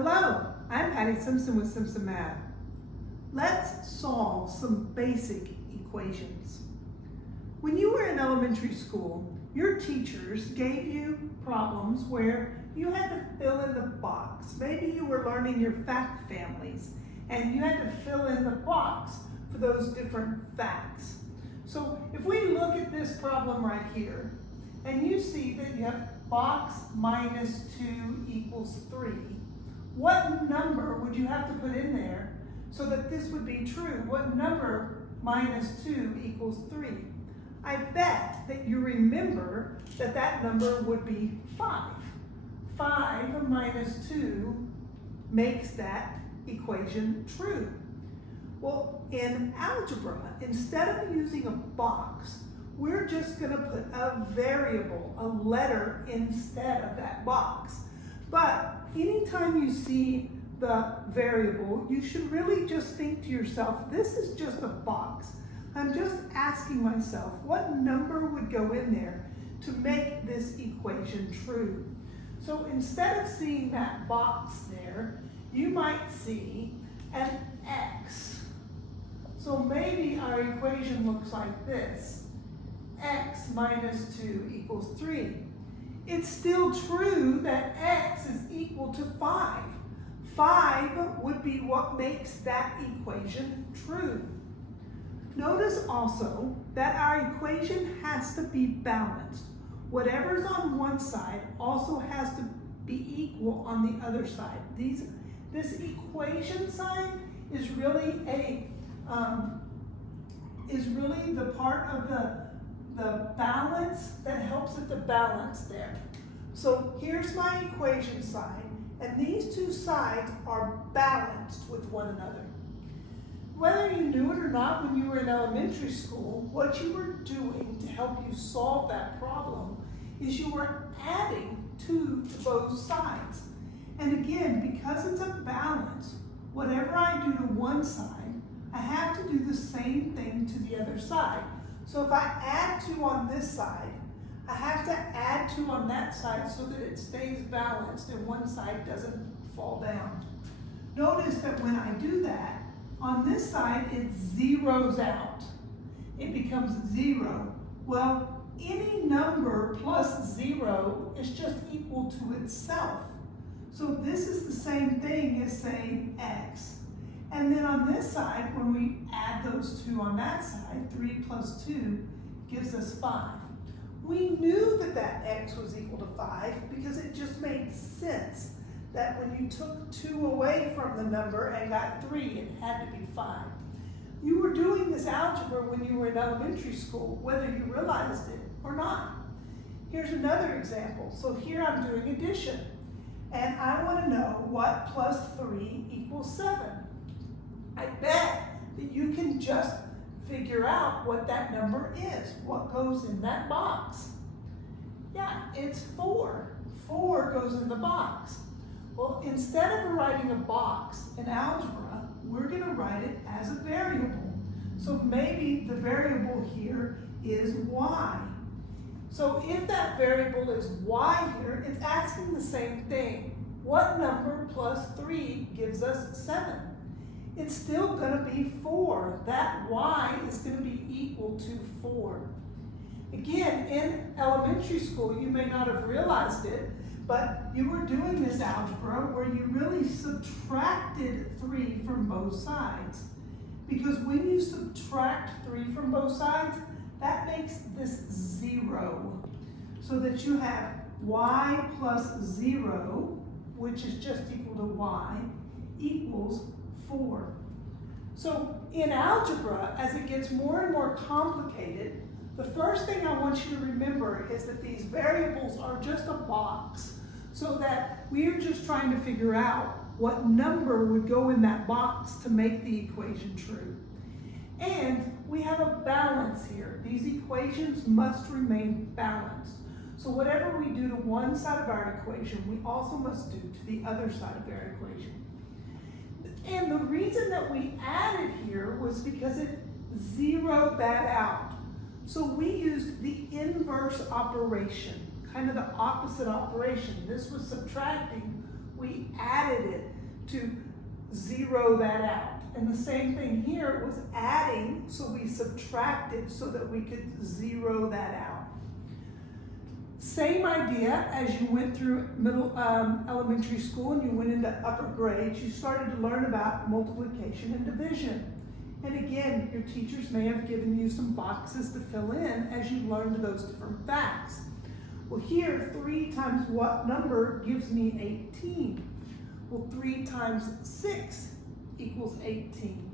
Hello, I'm Patty Simpson with Simpson Math. Let's solve some basic equations. When you were in elementary school, your teachers gave you problems where you had to fill in the box. Maybe you were learning your fact families and you had to fill in the box for those different facts. So if we look at this problem right here, and you see that you have box minus 2 equals 3, what number would you have to put in there so that this would be true? What number minus 2 equals 3? I bet that you remember that that number would be 5. 5 minus 2 makes that equation true. Well, in algebra, instead of using a box, we're just going to put a variable, a letter instead of that box. But anytime you see the variable, you should really just think to yourself, this is just a box. I'm just asking myself, what number would go in there to make this equation true? So instead of seeing that box there, you might see an X. So maybe our equation looks like this. X minus 2 equals 3. It's still true that X is equal to 5. 5 would be what makes that equation true. Notice also that our equation has to be balanced. Whatever's on one side also has to be equal on the other side. This equation sign is really the part of the balance that helps it to balance there. So here's my equation sign, and these two sides are balanced with one another. Whether you knew it or not when you were in elementary school, what you were doing to help you solve that problem is you were adding 2 to both sides. And again, because it's a balance, whatever I do to one side, I have to do the same thing to the other side. So if I add 2 on this side, I have to add 2 on that side so that it stays balanced and one side doesn't fall down. Notice that when I do that, on this side it zeroes out. It becomes 0. Well, any number plus 0 is just equal to itself. So this is the same thing as saying X. And then on this side, when we add those 2 on that side, 3 plus 2 gives us 5. We knew that that X was equal to 5 because it just made sense that when you took 2 away from the number and got 3, it had to be 5. You were doing this algebra when you were in elementary school, whether you realized it or not. Here's another example. So here I'm doing addition, and I want to know what plus 3 equals 7. I bet that you can just figure out what that number is, what goes in that box. Yeah, it's 4. 4 goes in the box. Well, instead of writing a box in algebra, we're going to write it as a variable. So maybe the variable here is y. So if that variable is y here, it's asking the same thing. What number plus 3 gives us 7? It's still going to be 4. That y is going to be equal to 4. Again, in elementary school, you may not have realized it, but you were doing this algebra where you really subtracted 3 from both sides. Because when you subtract 3 from both sides, that makes this 0. So that you have y plus 0, which is just equal to y, equals 4. So in algebra, as it gets more and more complicated, the first thing I want you to remember is that these variables are just a box, so that we're just trying to figure out what number would go in that box to make the equation true. And we have a balance here. These equations must remain balanced. So whatever we do to one side of our equation, we also must do to the other side of our equation. And the reason that we added here was because it zeroed that out. So we used the inverse operation, kind of the opposite operation. This was subtracting. We added it to zero that out. And the same thing here, it was adding, so we subtracted so that we could zero that out. Same idea as you went through elementary school and you went into upper grades, you started to learn about multiplication and division. And again, your teachers may have given you some boxes to fill in as you learned those different facts. Well, here, 3 times what number gives me 18? Well, 3 times 6 equals 18.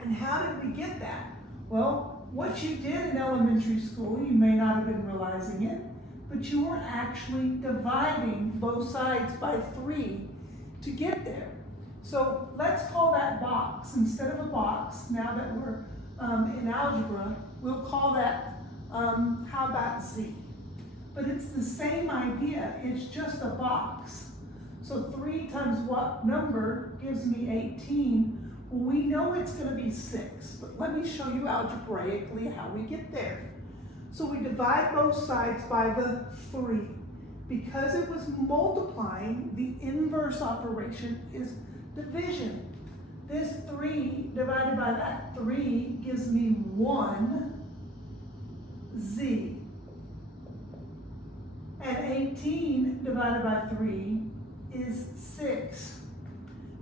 And how did we get that? Well, what you did in elementary school, you may not have been realizing it, but you were actually dividing both sides by 3 to get there. So let's call that box. Instead of a box, now that we're in algebra, we'll call that, how about Z? But it's the same idea, it's just a box. So 3 times what number gives me 18? Well, we know it's going to be 6, but let me show you algebraically how we get there. So we divide both sides by the 3. Because it was multiplying, the inverse operation is division. This 3 divided by that 3 gives me 1 Z. And 18 divided by 3 is 6.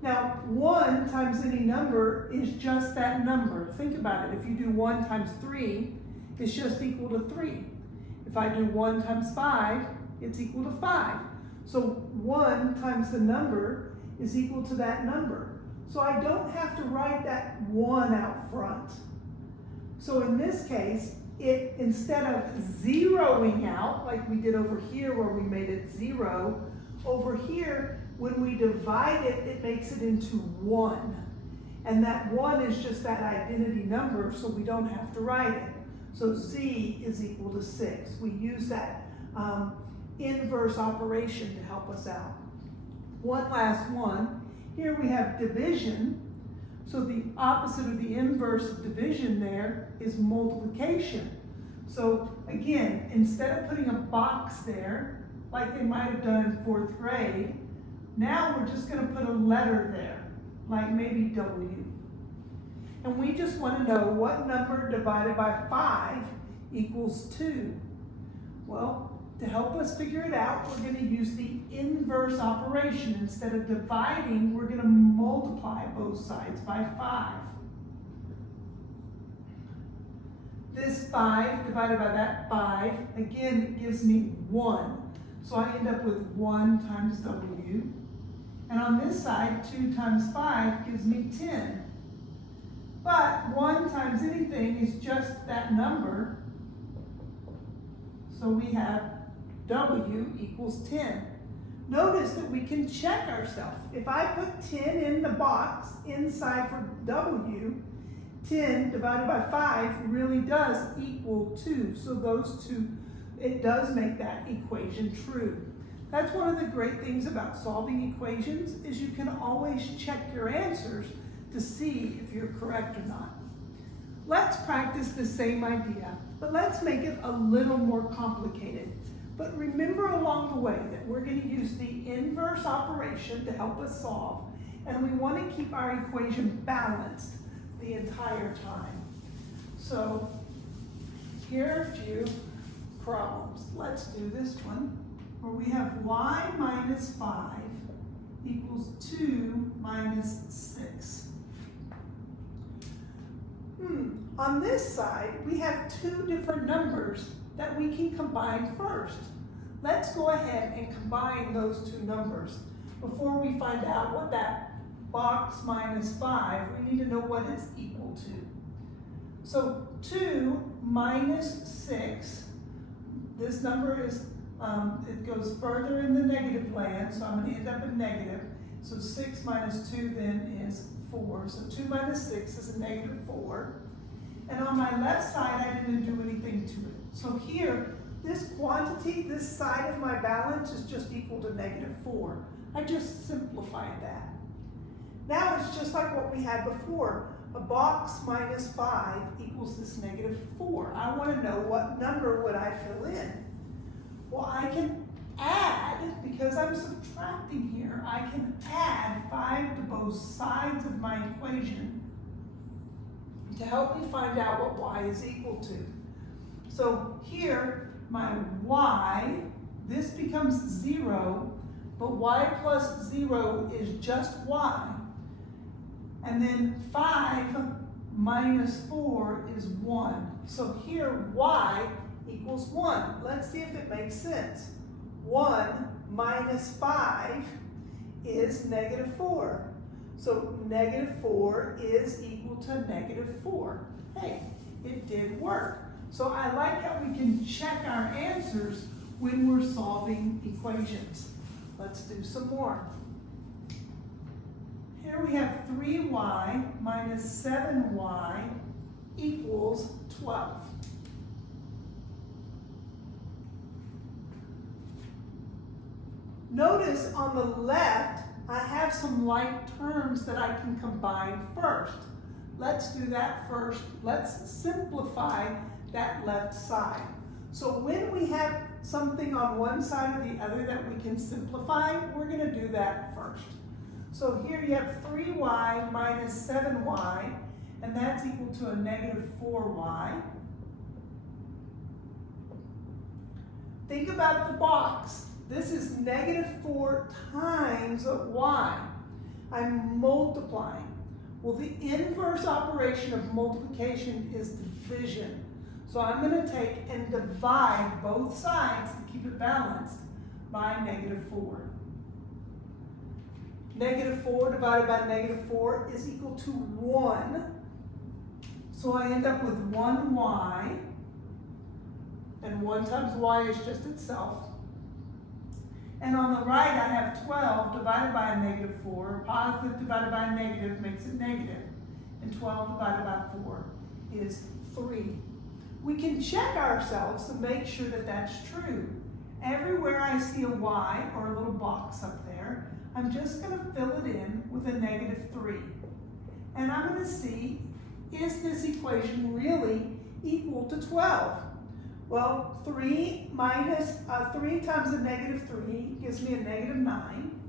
Now, 1 times any number is just that number. Think about it. If you do 1 times 3, it's just equal to 3. If I do 1 times 5, it's equal to 5. So 1 times the number is equal to that number. So I don't have to write that 1 out front. So in this case, instead of zeroing out, like we did over here where we made it 0, over here, when we divide it, it makes it into 1. And that 1 is just that identity number, so we don't have to write it. So Z is equal to 6. We use that inverse operation to help us out. One last one. Here we have division. So the opposite of the inverse of division there is multiplication. So again, instead of putting a box there, like they might have done in 4th grade, now we're just going to put a letter there, like maybe W. And we just want to know what number divided by 5 equals 2. Well, to help us figure it out, we're going to use the inverse operation. Instead of dividing, we're going to multiply both sides by 5. This 5 divided by that 5, again, it gives me 1. So I end up with 1 times W. And on this side, 2 times 5 gives me 10. But 1 times anything is just that number. So we have W equals 10. Notice that we can check ourselves. If I put 10 in the box inside for W, 10 divided by 5 really does equal 2. So those two, it does make that equation true. That's one of the great things about solving equations is you can always check your answers to see if you're correct or not. Let's practice the same idea, but let's make it a little more complicated. But remember along the way that we're going to use the inverse operation to help us solve, and we want to keep our equation balanced the entire time. So here are a few problems. Let's do this one, where we have y minus 5 equals 2 minus 6. On this side, we have 2 different numbers that we can combine first. Let's go ahead and combine those 2 numbers. Before we find out what that box minus 5, we need to know what it's equal to. So 2 minus 6, this number is, it goes further in the negative land, so I'm going to end up in negative. So 6 minus 2 then is 4. So 2 minus 6 is a negative 4. And on my left side, I didn't do anything to it. So here, this quantity, this side of my balance is just equal to negative 4. I just simplified that. Now it's just like what we had before. A box minus 5 equals this negative 4. I want to know what number would I fill in. Well, I can add, because I'm subtracting here, I can add 5 both sides of my equation to help me find out what y is equal to. So here, my y, this becomes 0, but y plus 0 is just y. And then 5 minus 4 is 1. So here, y equals 1. Let's see if it makes sense. 1 minus 5 is negative 4. So negative 4 is equal to negative 4. Hey, it did work. So I like how we can check our answers when we're solving equations. Let's do some more. Here we have 3y minus 7y equals 12. Notice on the left, I have some like terms that I can combine first. Let's do that first. Let's simplify that left side. So when we have something on one side or the other that we can simplify, we're going to do that first. So here you have 3y minus 7y, and that's equal to a negative 4y. Think about the box. This is negative 4 times y. I'm multiplying. Well, the inverse operation of multiplication is division. So I'm going to take and divide both sides to keep it balanced by negative 4. Negative 4 divided by negative 4 is equal to 1. So I end up with 1y, and 1 times y is just itself. And on the right, I have 12 divided by a negative 4. Positive divided by a negative makes it negative. And 12 divided by 4 is 3. We can check ourselves to make sure that that's true. Everywhere I see a y or a little box up there, I'm just going to fill it in with a negative 3. And I'm going to see, is this equation really equal to 12? Well, 3 times a negative 3 gives me a negative 9.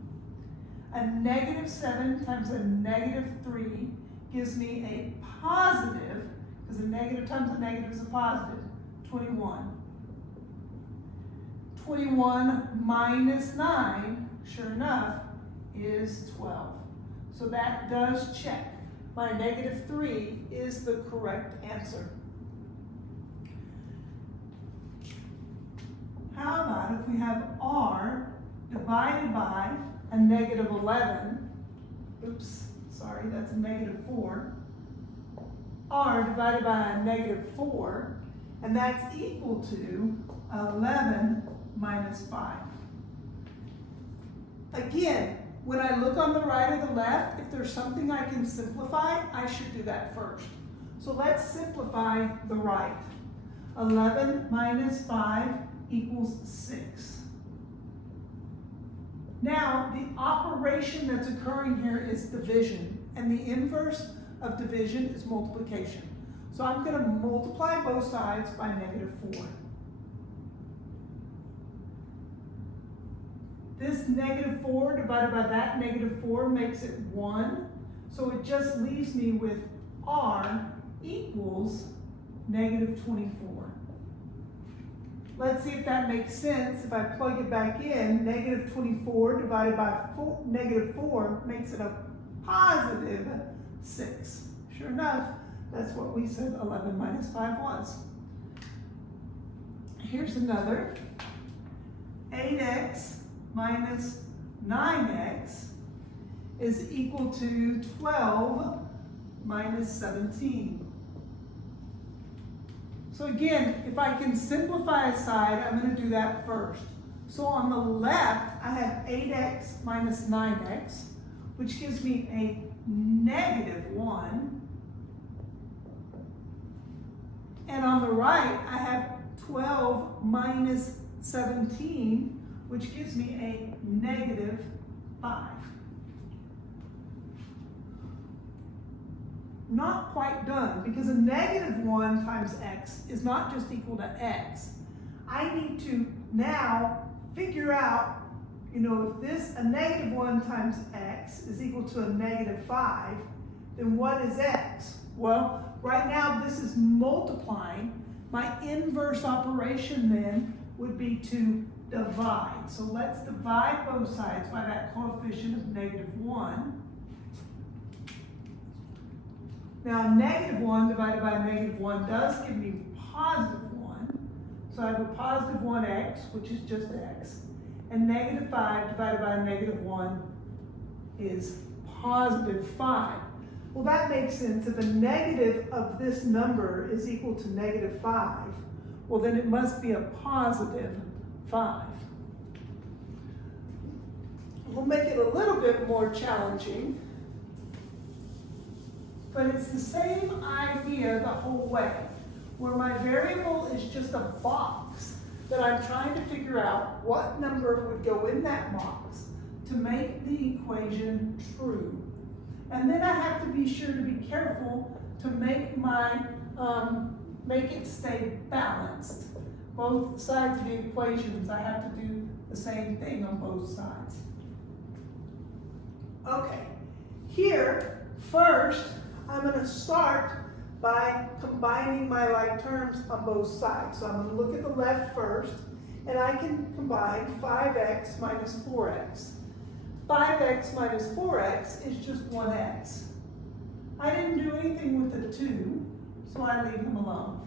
A negative 7 times a negative 3 gives me a positive, because a negative times a negative is a positive, 21. 21 minus 9, sure enough, is 12. So that does check. My negative 3 is the correct answer. How about if we have r divided by a negative 11, oops, sorry, that's a negative 4, r divided by a negative 4, and that's equal to 11 minus 5. Again, when I look on the right or the left, if there's something I can simplify, I should do that first. So let's simplify the right. 11 minus 5 equals 6. Now, the operation that's occurring here is division, and the inverse of division is multiplication. So I'm going to multiply both sides by negative 4. This negative 4 divided by that negative 4 makes it 1. So it just leaves me with r equals negative 24. Let's see if that makes sense. If I plug it back in, negative 24 divided by negative 4 makes it a positive 6. Sure enough, that's what we said 11 minus 5 was. Here's another. 8x minus 9x is equal to 12 minus 17. So again, if I can simplify a side, I'm going to do that first. So on the left, I have 8x minus 9x, which gives me a negative 1. And on the right, I have 12 minus 17, which gives me a negative 5. Not quite done, because a negative 1 times x is not just equal to x. I need to now figure out you know, if this, a negative 1 times x is equal to a negative 5, then what is x? Well, right now this is multiplying. My inverse operation then would be to divide. So let's divide both sides by that coefficient of negative 1. Now, negative 1 divided by negative 1 does give me positive 1. So I have a positive 1x, which is just x. And negative 5 divided by negative 1 is positive 5. Well, that makes sense. If a negative of this number is equal to negative 5, well, then it must be a positive 5. We'll make it a little bit more challenging, but it's the same idea the whole way, where my variable is just a box that I'm trying to figure out what number would go in that box to make the equation true. And then I have to be sure to be careful to make my, make it stay balanced. Both sides of the equations, I have to do the same thing on both sides. Okay, here, first, I'm going to start by combining my like terms on both sides. So I'm going to look at the left first, and I can combine 5x minus 4x. 5x minus 4x is just 1x. I didn't do anything with the 2, so I leave them alone.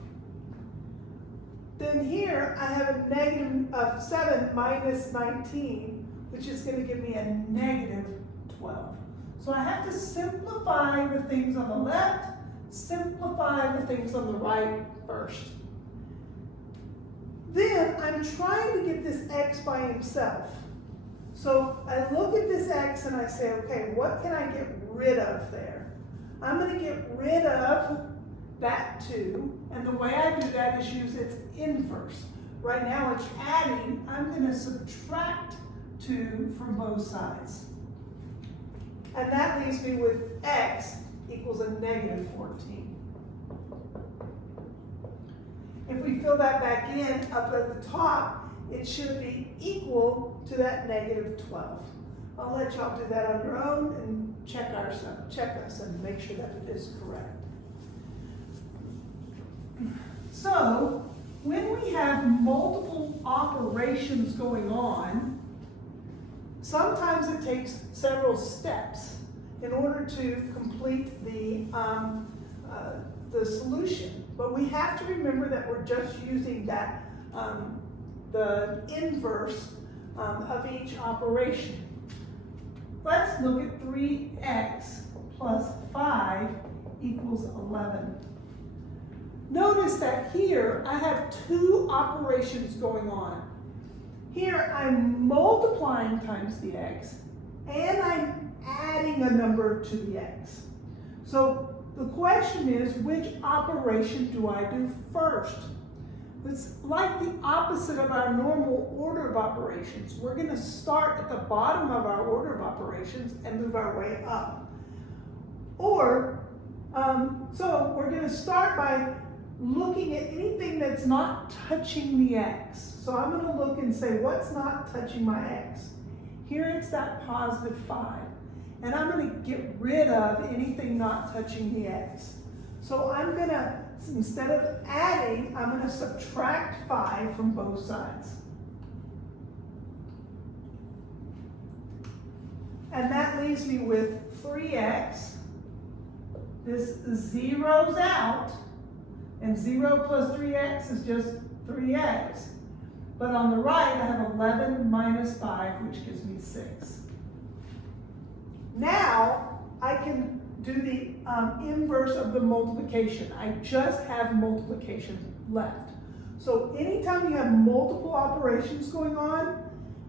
Then here I have a negative of 7 minus 19, which is going to give me a negative 12. So I have to simplify the things on the left, simplify the things on the right first. Then I'm trying to get this x by himself. So I look at this x and I say, okay, what can I get rid of there? I'm going to get rid of that 2, and the way I do that is use its inverse. Right now it's adding, I'm going to subtract 2 from both sides. And that leaves me with x equals a negative 14. If we fill that back in up at the top, it should be equal to that negative 12. I'll let y'all do that on your own and check us and make sure that it is correct. So, when we have multiple operations going on, sometimes it takes several steps in order to complete the solution. But we have to remember that we're just using that the inverse of each operation. Let's look at 3x plus 5 equals 11. Notice that here I have 2 operations going on. Here I'm multiplying times the x, and I'm adding a number to the x. So the question is, which operation do I do first? It's like the opposite of our normal order of operations. We're going to start at the bottom of our order of operations and move our way up. Or, so we're going to start by looking at anything that's not touching the x. So I'm going to look and say, what's not touching my x? Here it's that positive 5. And I'm going to get rid of anything not touching the x. So I'm going to, instead of adding, I'm going to subtract 5 from both sides. And that leaves me with 3x. This zeroes out, and 0 plus 3x is just 3x. But on the right, I have 11 minus 5, which gives me 6. Now, I can do the inverse of the multiplication. I just have multiplication left. So anytime you have multiple operations going on,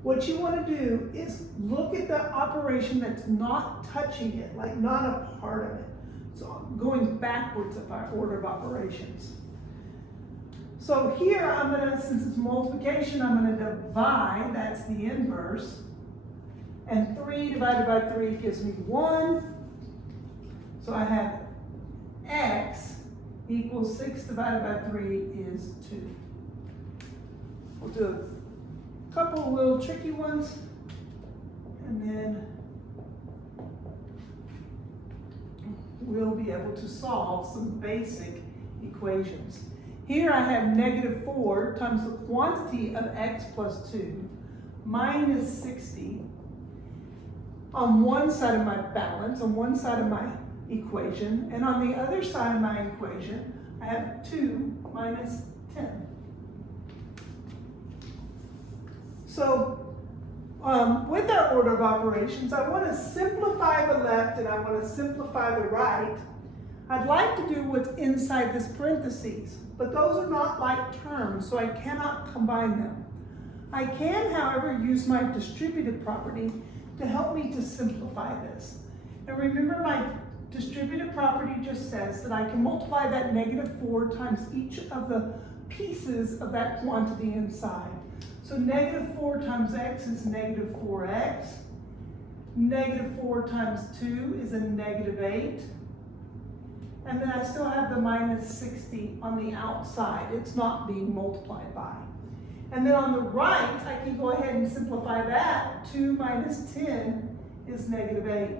what you want to do is look at the operation that's not touching it, like not a part of it. So going backwards of our order of operations. So here I'm going to, since it's multiplication, I'm going to divide, that's the inverse. And 3 divided by 3 gives me 1. So I have x equals 6 divided by 3 is 2. We'll do a couple of little tricky ones. and then we'll be able to solve some basic equations. Here I have -4 times the quantity of x plus 2 minus 60 on one side of my balance, on one side of my equation, and on the other side of my equation, I have 2 minus 10. So with our order of operations, I want to simplify the left and I want to simplify the right. I'd like to do what's inside this parentheses, but those are not like terms, so I cannot combine them. I can, however, use my distributive property to help me to simplify this. And remember, my distributive property just says that I can multiply that -4 times each of the pieces of that quantity inside. So -4 times x is -4x. -4 times 2 is a -8. And then I still have the minus 60 on the outside. It's not being multiplied by. And then on the right, I can go ahead and simplify that. 2 minus 10 is -8.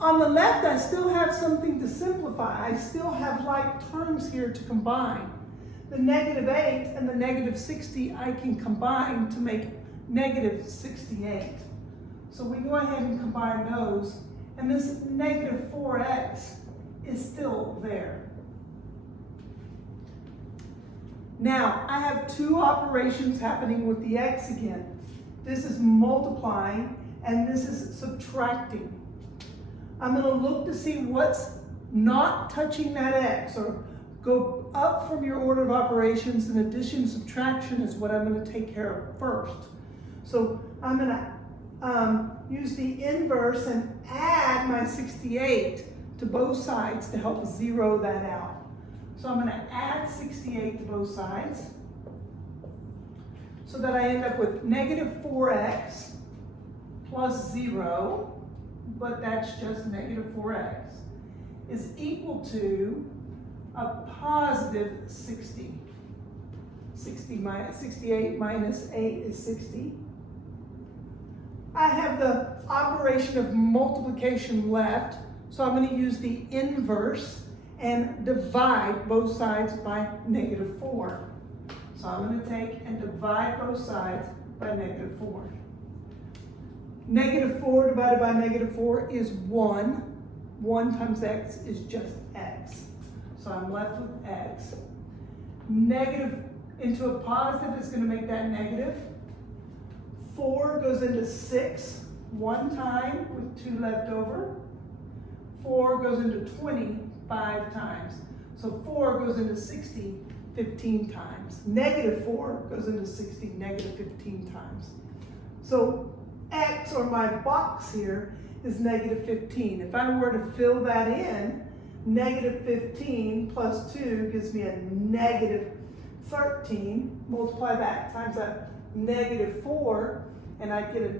On the left, I still have something to simplify. I still have like terms here to combine. The -8 and the -60 I can combine to make -68. So we go ahead and combine those, and this -4x is still there. Now, I have two operations happening with the x again. This is multiplying, and this is subtracting. I'm going to look to see what's not touching that x, or go up from your order of operations, and addition and subtraction is what I'm going to take care of first. So I'm going to use the inverse and add my 68 to both sides to help zero that out. So I'm going to add 68 to both sides so that I end up with -4x plus 0, but that's just -4x, is equal to a positive 60. 68 minus 8 is 60. I have the operation of multiplication left, so I'm going to use the inverse and divide both sides by -4. So I'm going to take and divide both sides by -4. -4 divided by -4 is 1. 1 times x is just x. So I'm left with x. Negative into a positive is going to make that negative. 4 goes into 6 one time with 2 left over. 4 goes into 20 5 times. So 4 goes into 60 15 times. -4 goes into 60 -15 times. So x, or my box here, is -15. If I were to fill that in, -15 plus 2 gives me a -13. Multiply that times a -4, and I get a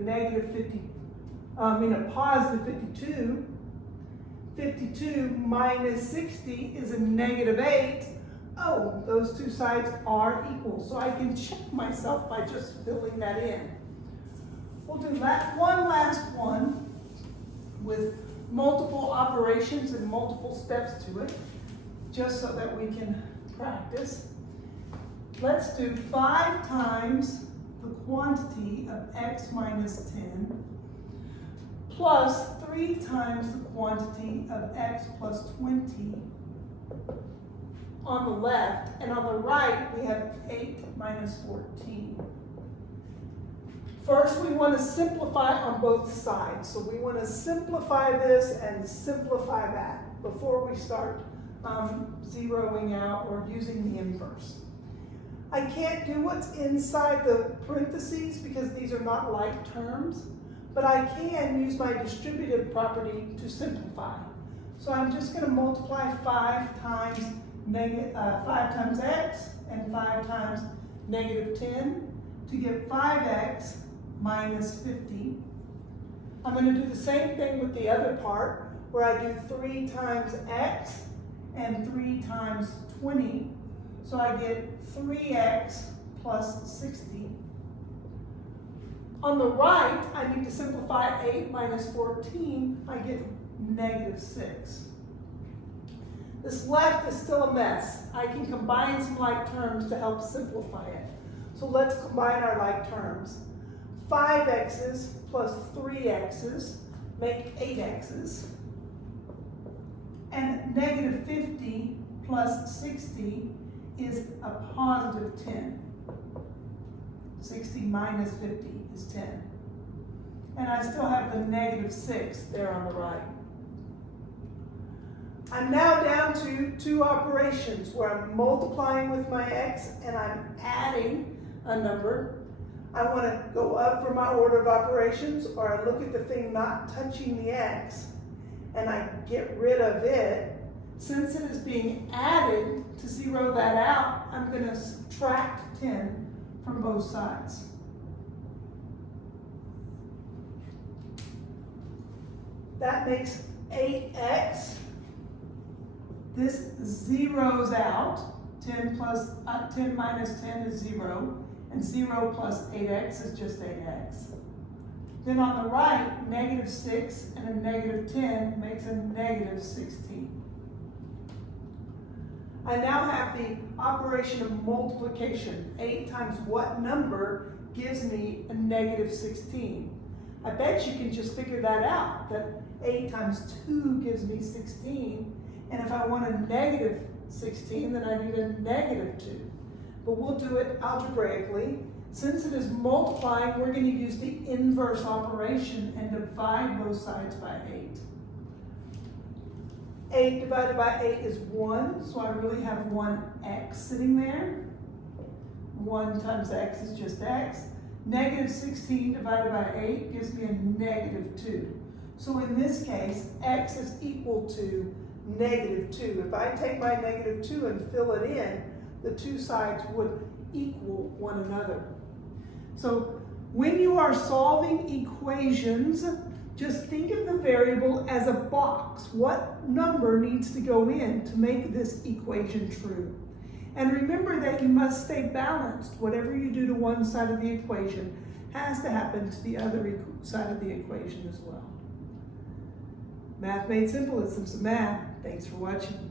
a positive 52. 52 minus 60 is a -8. Oh, those two sides are equal. So I can check myself by just filling that in. We'll do one last one with multiple operations and multiple steps to it, just so that we can practice. Let's do 5 times the quantity of x minus 10 plus 3 times the quantity of x plus 20 on the left, and on the right we have 8 minus 14. First, we want to simplify on both sides. So we want to simplify this and simplify that before we start zeroing out or using the inverse. I can't do what's inside the parentheses because these are not like terms, but I can use my distributive property to simplify. So I'm just going to multiply 5 times x and 5 times -10 to get 5x minus 50. I'm going to do the same thing with the other part, where I do 3 times x and 3 times 20. So I get 3x plus 60. On the right, I need to simplify 8 minus 14, I get negative 6. This left is still a mess. I can combine some like terms to help simplify it. So let's combine our like terms. 5x's plus 3x's make 8x's. And negative 50 plus 60 is a positive 10. 60 minus 50 is 10. And I still have the negative 6 there on the right. I'm now down to two operations where I'm multiplying with my x and I'm adding a number. I want to go up for my order of operations, or I look at the thing not touching the x and I get rid of it. Since it is being added, to zero that out, I'm going to subtract 10 from both sides. That makes 8x. This zeroes out. 10 minus 10 is 0, and 0 plus 8x is just 8x. Then on the right, negative 6 and a negative 10 makes a negative 16. I now have the operation of multiplication. 8 times what number gives me a negative 16? I bet you can just figure that out, that 8 times 2 gives me 16. And if I want a negative 16, then I need a negative 2. But we'll do it algebraically. Since it is multiplying, we're going to use the inverse operation and divide both sides by 8. 8 divided by 8 is 1, so I really have 1x sitting there. 1 times x is just x. Negative 16 divided by 8 gives me a negative 2. So in this case, x is equal to negative 2. If I take my negative 2 and fill it in, the two sides would equal one another. So when you are solving equations, just think of the variable as a box. What number needs to go in to make this equation true? And remember that you must stay balanced. Whatever you do to one side of the equation has to happen to the other side of the equation as well. Math Made Simple is some math. Thanks for watching.